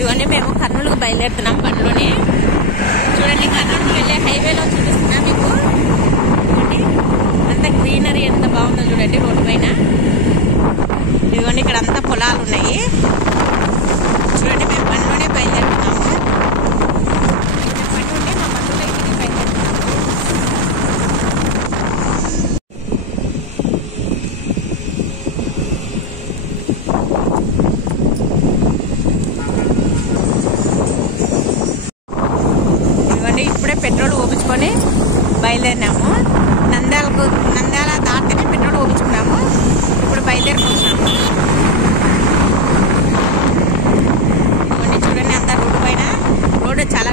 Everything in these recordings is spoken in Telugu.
ఇదిగోండి మేము కర్నూలుకు బయలుదేరుతున్నాం బండ్లోనే. చూడండి కర్నూలుకి వెళ్ళే హైవేలో చూపిస్తున్నా మీకు. అంత గ్రీనరీ ఎంత బాగుందో చూడండి రోడ్డు పైన. ఇదిగోండి ఇక్కడ అంతా పొలాలు ఉన్నాయి. చూడండి మేము బండ్లోనే బయలుదేరుతున్నాము. బండి ఉంటే మా బండ్లో ఇంటికి బయలుదేరుతున్నాము. ఇదిగోండి ఇప్పుడే పెట్రోల్ ఊపించుకొని బయలుదేరినాము. నంద్యాల దాటినే పెట్రోల్ ఊపించుకున్నాము. ఇప్పుడు బయలుదేరిపోతున్నాము. ఇవన్నీ చూడండి అంతా రోడ్డు పైన. రోడ్డు చాలా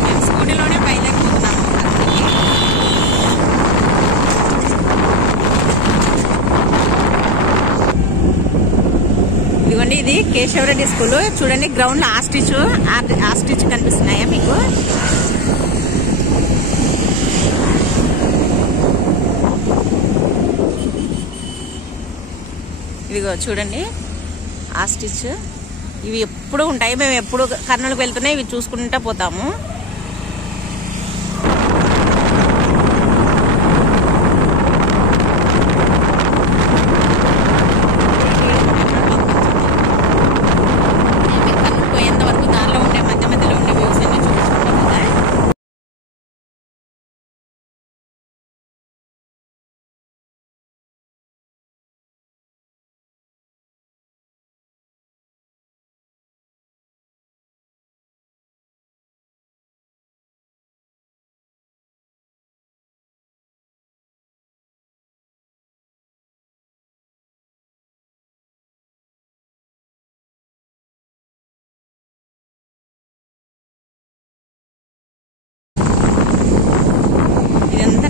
మేము స్కూటీలోనే బయలుదేరిపోతున్నాము. ఇదిగోండి ఇది కేశవరెడ్డి స్కూల్. చూడండి గ్రౌండ్ లో ఆస్టిచ్ కనిపిస్తున్నాయా మీకు? ఇదిగో చూడండి ఆస్టిచ్. ఇవి ఎప్పుడు ఉంటాయి. మేము ఎప్పుడు కర్నూలుకు వెళ్తున్నాయి ఇవి చూసుకుంటూ పోతాము.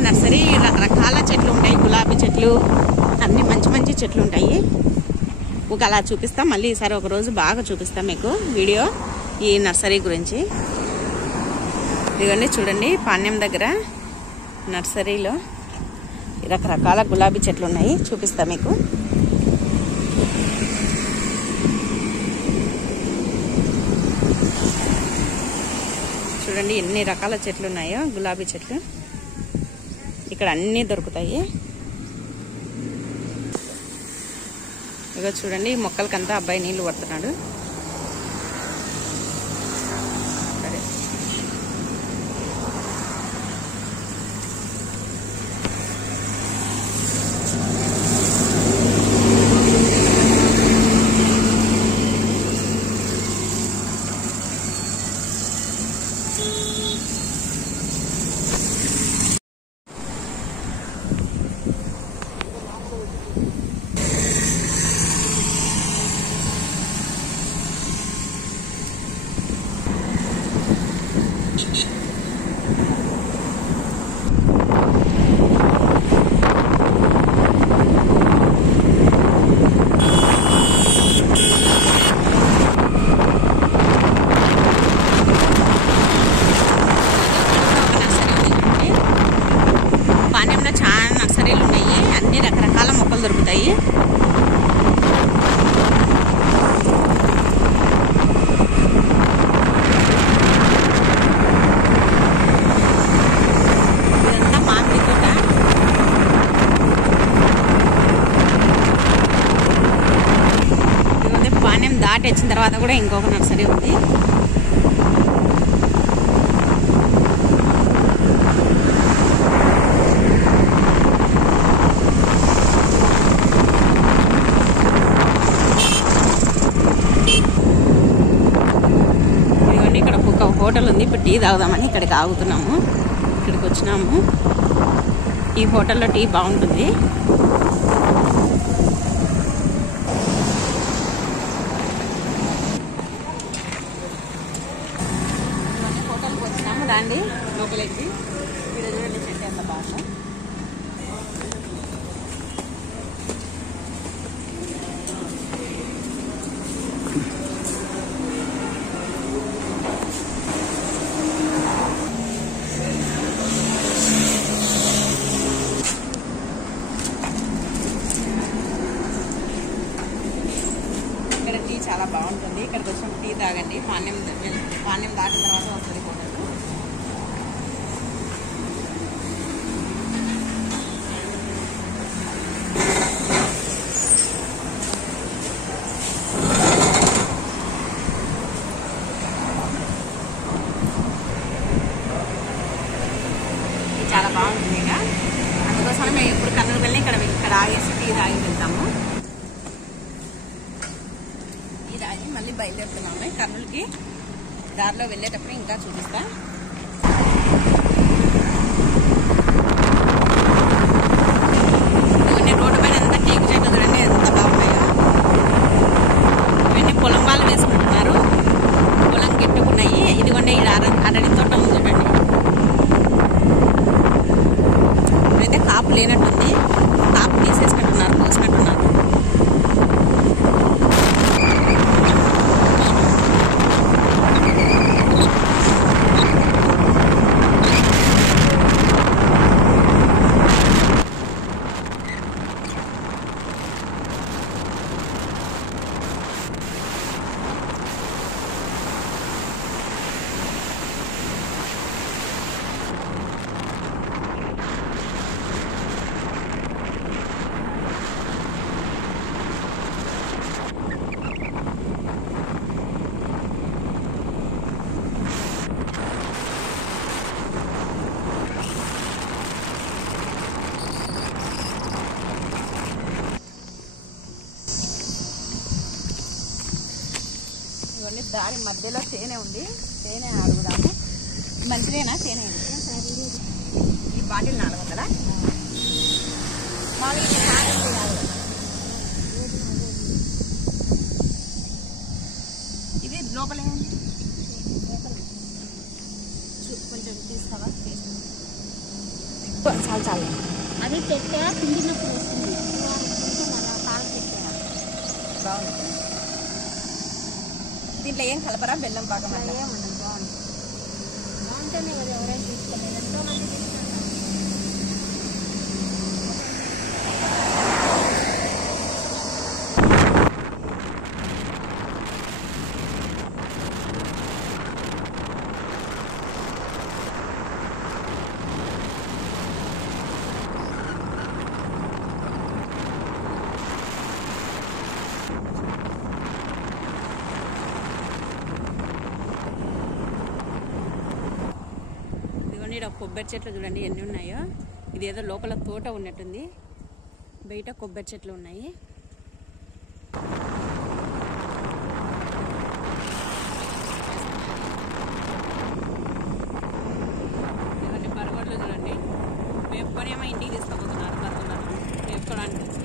నర్సరీ రకరకాల చెట్లు ఉంటాయి. గులాబీ చెట్లు అన్ని మంచి మంచి చెట్లు ఉంటాయి. ఒక అలా చూపిస్తాం. మళ్ళీ ఈసారి ఒక రోజు బాగా చూపిస్తాం మీకు వీడియో ఈ నర్సరీ గురించి. ఇదిగోండి చూడండి పాణ్యం దగ్గర నర్సరీలో రకరకాల గులాబీ చెట్లు ఉన్నాయి. చూపిస్తా మీకు. చూడండి ఎన్ని రకాల చెట్లు ఉన్నాయో గులాబీ చెట్లు. ఇక్కడ అన్నీ దొరుకుతాయి. ఇగో చూడండి ఈ మొక్కలకంతా అబ్బాయి నీళ్లు పడుతున్నాడు. సరే దొరుకుతాయి. ఇదంతా మామిడి తోట. ఇదే పాణ్యం దాటి వచ్చిన తర్వాత కూడా ఇంకొక నర్సరీ ఉంది. హోటల్ ఉంది. ఇప్పుడు టీ తాగుదామని ఇక్కడికి ఆగుతున్నాము. ఇక్కడికి వచ్చినాము. ఈ హోటల్లో టీ బాగుంటుంది. హోటల్కి వచ్చినాము. దాండి లోపలికి. ఇక్కడ చూడండి చెట్టు ఎంత బాగుందో. చాలా బాగుంటుంది. ఇక్కడికి వచ్చిన టీ తాగండి. పాణ్యం దాటిన తర్వాత వస్తుంది హోటల్. చాలా బాగుంటుంది. ఇక అందుకోసం మేము ఎప్పుడు కర్నూలు వెళ్ళి ఇక్కడ ఆగేసి టీ తాగి వెళ్తాము. టీ తాగి మళ్ళీ బయలుదేరుతున్నాము కర్నూలుకి. దారిలో వెళ్ళేటప్పుడు ఇంకా చూపిస్తా. ఇవన్నీ రోడ్డు పైన ఎంత టేకు చెట్లు చూడండి ఎంత బాగున్నాయో. ఇవన్నీ పొలం వాళ్ళు వేసుకుంటున్నారు. పొలం గిట్టుకున్నాయి. ఇదిగోండి అరటి తోట ఉంది చూడండి. ఇప్పుడైతే కాపు లేనట్టుంది. కాపు తీసేసుకుంటున్నారు, కోసుకుంటున్నారు. దారి మధ్యలో తేనె ఉంది. తేనె అడుగుదాము. మంచిదేనా తేనె? ఈ బాటిల్ 400. ఇది లోపల కొంచెం తీస్తావా? చాలా చాలా అది పెట్టా పిండినప్పుడు వస్తుంది. పాలు పెట్టా బాగుంది. దీంట్లో ఏం కలపరా? బెల్లం పాకం ఏముండదు. బాగుంటుంది. బాగుంటేనే కదా ఎవరైనా తీసుకునేది. ఎంతో మంది తీసుకుంటారు. కొబ్బరి చెట్లు చూడండి ఎన్ని ఉన్నాయో. ఇదేదో లోపల తోట ఉన్నట్టుంది. బయట కొబ్బరి చెట్లు ఉన్నాయి. ఇవన్నీ బరగొడ్లు చూడండి. మేపుకొనేమో ఇంటికి తీసుకుపోతున్నారు. బతుకున్నారు మేపుకోవడానికి వచ్చి.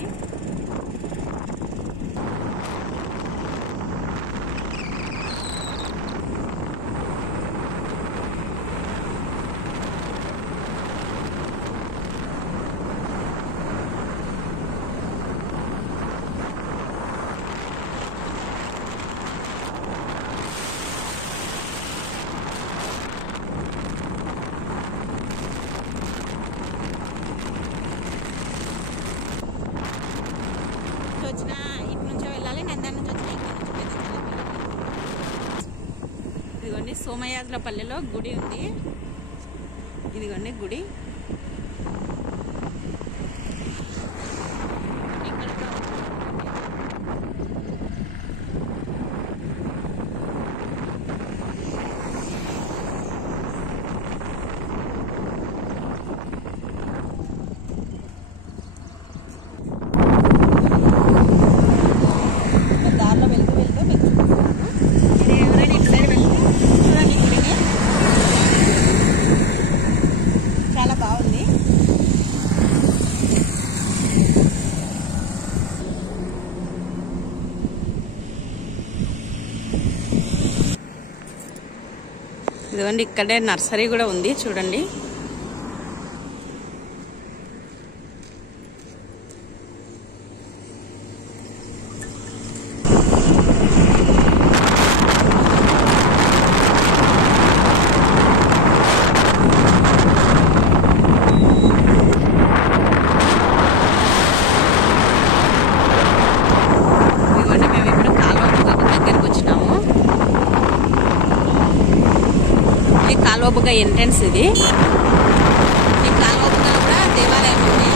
వచ్చిన ఇటు నుంచో వెళ్ళాలి. నంద్యాల నుంచి వచ్చిన ఇక్కడ నుంచి ఇదిగోండి సోమయాజులపల్లెలో గుడి ఉంది. ఇదిగోండి గుడి. దారిలో వెళ్తూ వెళ్తూ మీకు చూపిస్తాను. ఎవరైనా ఇటు సైడ్ వెళ్తే చూడండి గుడిని. చాలా బాగుంది. ఇదిగోండి ఇక్కడే నర్సరీ కూడా ఉంది చూడండి. ఇదిగోండి మేము ఇప్పుడు కాలువ దగ్గర కాలువబుగ్గ ఎంట్రన్స్ ఇది. ఈ కాలువబుగ్గ కూడా దేవాలయం ఉంది.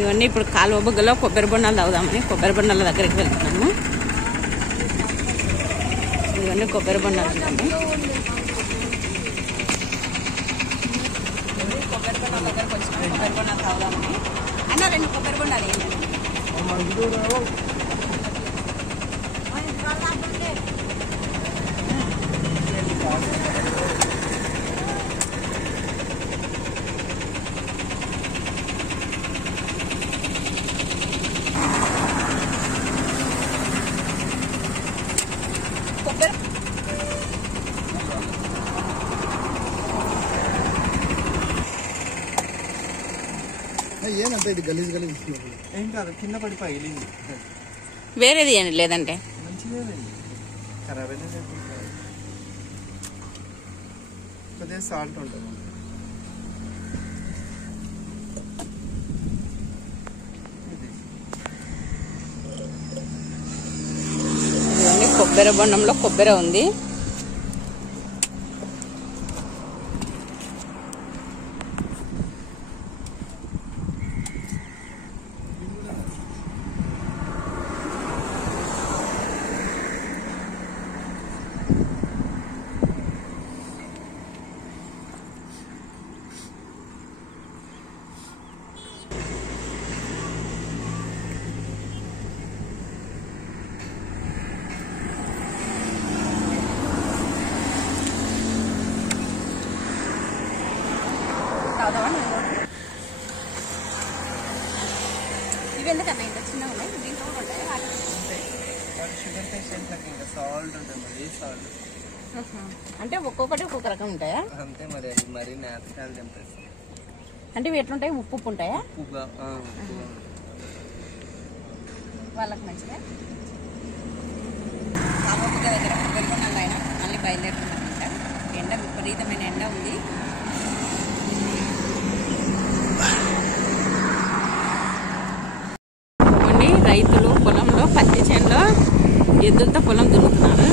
ఇవన్నీ ఇప్పుడు కాలువబుగ్గలో కొబ్బరి బొండాలు తాగుదామని కొబ్బరి బొండాల దగ్గరికి వెళ్తున్నాము. ఇవన్నీ కొబ్బరి బొండాలు ఉందండి. కొబ్బరి బొండాల దగ్గరకు వచ్చినాము. కొబ్బరి బొండాలు తాగుదామని. అన్న 2 కొబ్బరి బొండాలు ఏంటండి? ఏనంటే ఇది గలీజ్ గలీజ్ ఏం కాదు, కింద పడి పగిలింది. వేరేది ఏంటి లేదంటే ఖరాబ్ అయితే కొద్దిగా సాల్ట్ ఉంటుంది. ఇవన్నీ కొబ్బరి బొండంలో కొబ్బరి ఉంది. ఇవి ఎందుకన్నా ఇంత చిన్నగా ఉన్నాయి? దీంట్లో కూడా ఉంటాయి. షుగర్ పేషెంట్లకి ఇంకా సాల్ట్ ఉంటుంది, మరి సాల్ట్ అంటే ఒక్కొక్కటి ఒక్కొక్క రకం ఉంటాయా? అంతే మరి. అది మరి నేచురల్ టెంపరేచర్ అంటే ఇవి ఎట్లుంటాయి? ఉప్పు ఉప్పు ఉంటాయా? ఉప్పుగా వాళ్ళకి మంచిగా కాకపోతే దగ్గర కొబ్బరి బొండాలు ఆయన మళ్ళీ బయలుదేరుతున్నారంట. ఎండ విపరీతమైన ఎండ ఉంది. రైతులు పొలంలో పత్తి చేనులో ఎద్దులతో పొలం దున్నుతున్నారు.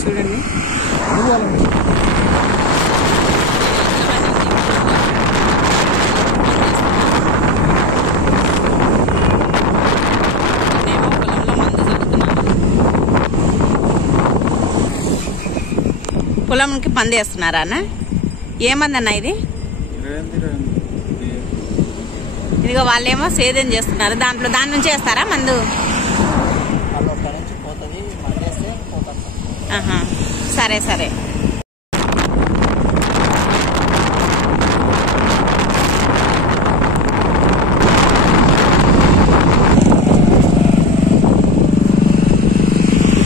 చూడండి. పొలంలో మందు చల్లుతున్నారు. పొలంకి మందు వేస్తున్నారా అన్న? ఏమంది అన్న ఇది? ఇదిగో వాళ్ళేమో సేద్యం చేస్తున్నారు. దాని నుంచి వేస్తారా మందు? సరే సరే.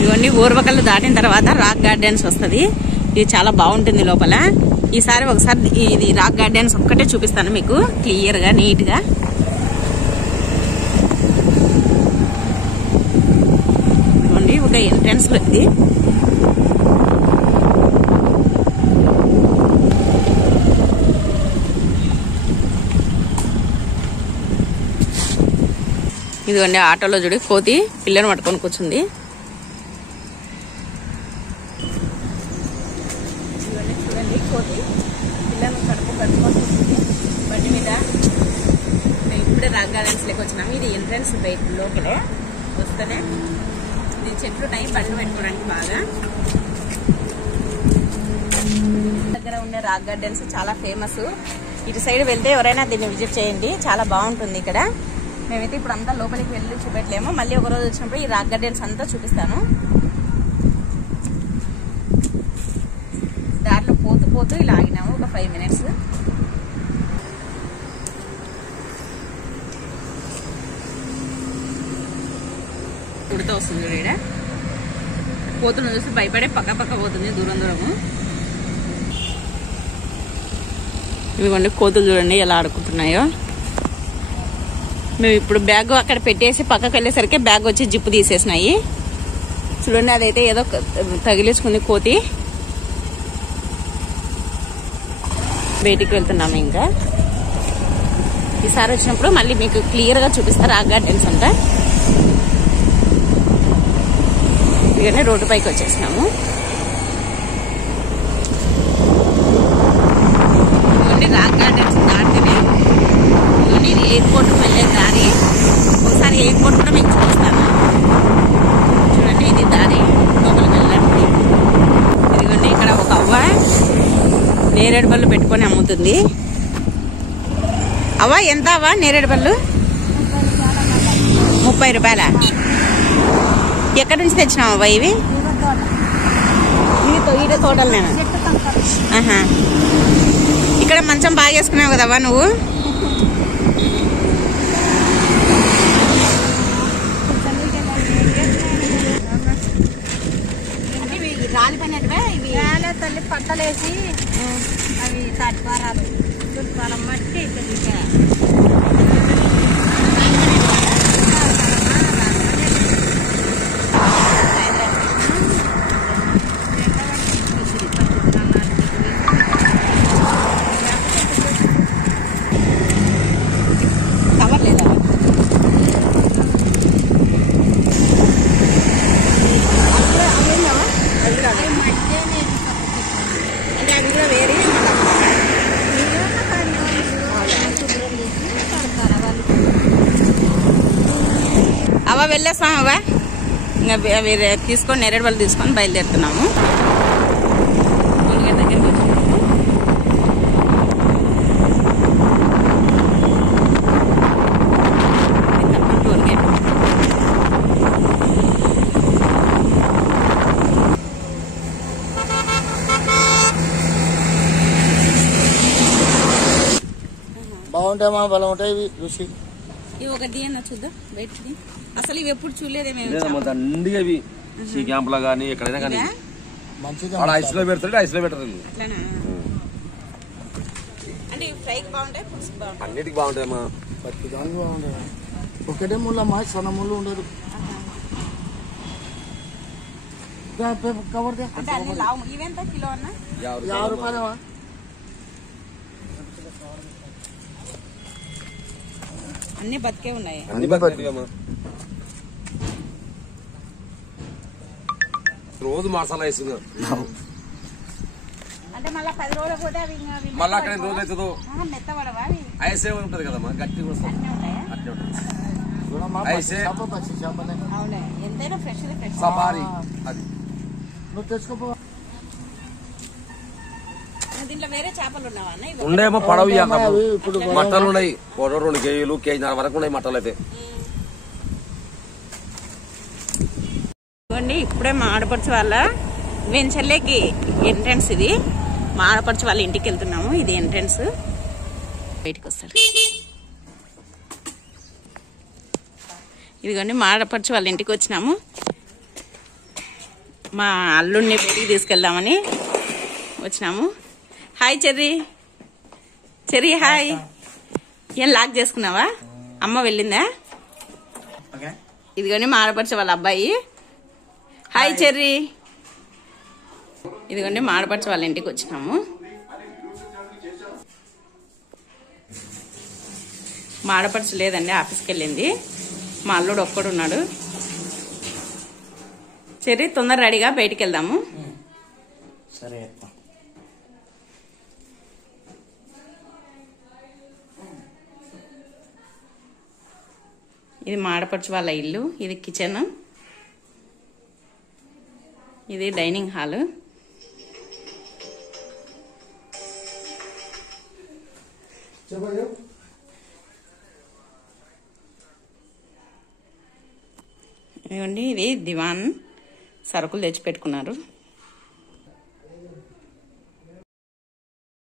ఇవన్నీ ఊర్వకళ్ళు దాటిన తర్వాత రాక్ గార్డెన్స్ వస్తుంది. ఇది చాలా బాగుంటుంది లోపల. ఈసారి ఒకసారి ఇది రాక్ గార్డెన్స్ ఒక్కటే చూపిస్తాను మీకు క్లియర్గా నీట్గా. ఒక ఎంట్రన్స్ ఇది. ఇదిగోండి ఆటోలో చూడి కోతి పిల్లని పట్టుకొని కూర్చుంది. చూడండి కోతి పిల్లని కడుపుకొని కూర్చుంది బండి మీద. మేము ఇప్పుడే రాక్ గార్డెన్స్ లెక్క వచ్చినాము. ఇది ఎంట్రన్స్ బయట లోపలే వస్తేనే ఇది చెట్లు ఉన్నాయి బండ్లు పెట్టుకోవడానికి బాగా. దగ్గర ఉండే రాక్ గార్డెన్స్ చాలా ఫేమస్. ఇటు సైడ్ వెళ్తే ఎవరైనా దీన్ని విజిట్ చేయండి, చాలా బాగుంటుంది ఇక్కడ. మేమైతే ఇప్పుడు అంతా లోపలికి వెళ్ళి చూపెట్టలేము. మళ్ళీ ఒక రోజు వచ్చినప్పుడు ఈ రాక్ గార్డెన్స్ అంతా చూపిస్తాను. దారిలో పోతూ పోతూ ఇలా ఆగినాము ఒక 5 minutes. ఉడత వస్తుంది ఇక్కడ. పోతున్న చూసి భయపడే పక్క పక్క పోతుంది దూరం దూరము. ఇదిగోండి కోతులు చూడండి ఎలా ఆడుకుంటున్నాయో. మేము ఇప్పుడు బ్యాగ్ అక్కడ పెట్టేసి పక్కకి వెళ్ళేసరికి బ్యాగ్ వచ్చి జిప్పు తీసేసినాయి. చూడండి అదైతే ఏదో తగిలించుకుంది కోతి. బయటికి వెళ్తున్నాము. ఇంకా ఈసారి వచ్చినప్పుడు మళ్ళీ మీకు క్లియర్గా చూపిస్తారు రాక్ గార్డెన్స్ అంతా. ఇదిగోండి రోడ్డు పైకి వచ్చేసినాము. ఇదిగోండి రాక్ గార్డెన్స్ దాటిని ఇదిగోండి ఎయిర్పోర్ట్ వెళ్ళే దారి. ఒకసారి ఎయిర్పోర్ట్ కూడా మీకు చూపిస్తాను. చూడండి ఇది దారి లోపలికి వెళ్ళడానికి. ఇదిగోండి ఇక్కడ ఒక అవ్వ నేరేడు పళ్ళు పెట్టుకొని అమ్ముతుంది. అవ్వ ఎంత అవ్వ నేరేడు పళ్ళు? 30 రూపాయల. ఎక్కడి నుంచి తెచ్చినావు అవ్వ ఇవి? ఈడ తోటలు నేను. ఇక్కడ మంచం బాగా వేసుకున్నావు కదవ్వా నువ్వు? రాలిపోయినట్టువే ఇవి. తల్లి పట్టలేసి అవి తడిపారాలు తుడిపాలం మట్టి కవర్ లేదా? అంటే అవి కూడా వేరే అవ్వ వెళ్ళేస్తాం అవ్వ. ఇంకా అవి తీసుకొని నేరేడు పళ్ళు తీసుకొని బయలుదేరుతున్నాము. టోల్గేట్ దగ్గరికి వచ్చినాము. టోల్గేట్ బాగుంటాయమ్మా, బలం ఉంటాయి ఇవి రుచి. ఇవి ఒకటి అన్న చూద్దాం బయటది. అసలు ఇవి ఎప్పుడు చూడలేదే మేము. దండిగా ఇవి సీ క్యాంప్ లో గానీ ఎక్కడైనా కానీ మంచిగా ఐస్ లో పెడతాడు, ఐస్ లో పెట్టరు. అట్లానా? అంటే ఫ్రైకి బాగుంటాయి, పులుసుకి బాగుంటాయి, అన్నిటికి బాగుంటాయమ్మా. ప్రతి దానికి బాగుంటాయి. ఒకటే ముళ్ళమ్మా, సన్న ముళ్ళు ఉండదు. కవర్ అంటే అన్ని లావు. ఇవెంత కిలో అన్న? 50 రూపాయలమ్మా. అన్ని బతికే ఉన్నాయి. అన్ని బతికేమ్మా. రోజు మసాలా వేస్తున్నారు. అంటే మళ్ళీ 10 రోజులు పోతే అవి మళ్ళీ అక్కడ ఎన్ని రోజులు అవుతుందో మెత్తబడవా? అవి ఐసే ఉంటది కదమ్మా, గట్టి కూడా వస్తుంది. అన్నీ ఉంటాయా? అట్నే ఉంటుంది. ఐసే చేపలే. అవునే, ఎంతైనా ఫ్రెష్ ఫ్రెష్. సఫారీ అది నువ్వు తెచ్చుకోపో. దీంట్లో వేరే చేపలు ఉన్నావా అన్న? ఇవి ఉండేమో పడవి ఇప్పుడు మట్టలు ఉన్నాయి. 2 కేజీలు, కేజీన్నర వరకు ఉన్నాయి మట్టలు అయితే. ఇవ్వండి ఇప్పుడే మా ఆడపడుచు వాళ్ళ వెంచర్లేకి ఎంట్రన్స్. ఇది మా ఆడపడుచు వాళ్ళ ఇంటికి వెళ్తున్నాము. ఇది ఎంట్రన్స్. బయటికి వస్తారు. ఇదిగోండి మా ఆడపడుచు వాళ్ళ ఇంటికి వచ్చినాము. మా అల్లుడిని బయటికి తీసుకెళ్దామని వచ్చినాము. Hi cherry. Cherry hi. ఏం లాక్ చేసుకున్నావా? అమ్మ వెళ్ళిందా? ఇదిగోండి మా ఆడపడుచు వాళ్ళ అబ్బాయి. Hi cherry. ఇదిగోండి మా ఆడపడుచు వాళ్ళ ఇంటికి వచ్చినాము. మా ఆడపడుచు లేదండి, ఆఫీస్కి వెళ్ళింది. మా అల్లుడు ఒక్కడున్నాడు. చెర్రీ తొందర రెడీగా బయటికి వెళ్దాము. సరే. ఇది మా ఆడపడుచు వాళ్ళ ఇల్లు. ఇది కిచెన్, ఇది డైనింగ్ హాల్. ఇదిగోండి ఇది దివాన్. సరుకులు తెచ్చి పెట్టుకున్నారు.